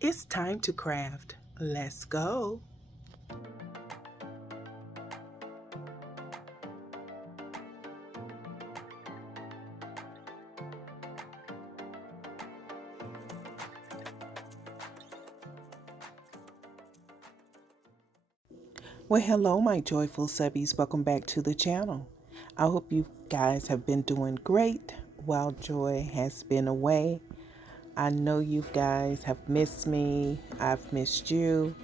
It's time to craft. Let's go. Well, hello, my joyful subbies. Welcome back to the channel. I hope you guys have been doing great while Joy has been away. I know you guys have missed me. I've missed you.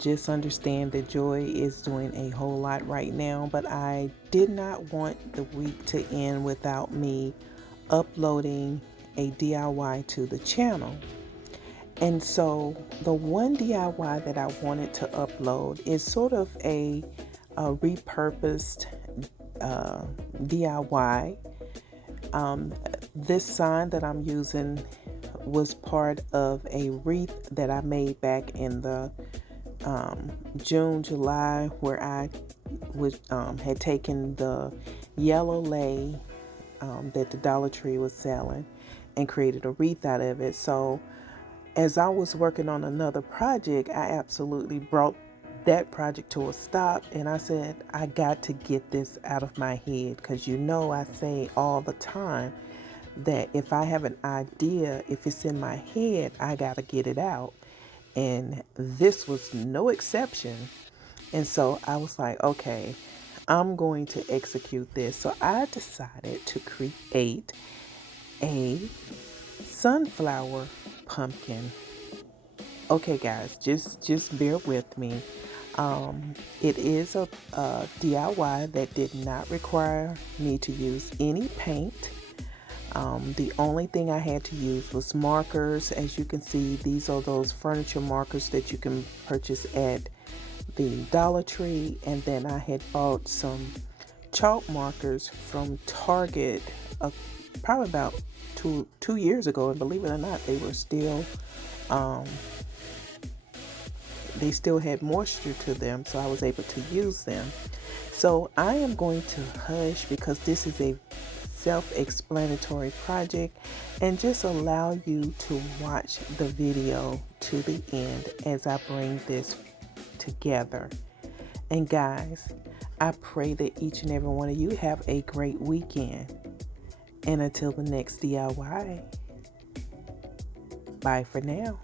Just understand that Joy is doing a whole lot right now, but I did not want the week to end without me uploading a DIY to the channel. And so the one DIY that I wanted to upload is sort of a repurposed DIY. This sign that I'm using was part of a wreath that I made back in the June, July, where I had taken the yellow lei that the Dollar Tree was selling and created a wreath out of it. So as I was working on another project, I absolutely brought that project to a stop, and I said, I got to get this out of my head, because I say all the time that if I have an idea, if it's in my head, I got to get it out. And this was no exception. And so I was like, okay, I'm going to execute this. So I decided to create a sunflower pumpkin. Okay, guys, just bear with me. It is a DIY that did not require me to use any paint. The only thing I had to use was markers. As you can see, these are those furniture markers that you can purchase at the Dollar Tree. And then I had bought some chalk markers from Target probably about two years ago, and believe it or not, they were still they still had moisture to them, so I was able to use them. So I am going to hush, because this is a self-explanatory project, and just allow you to watch the video to the end as I bring this together. And guys, I pray that each and every one of you have a great weekend. And until the next DIY, bye for now.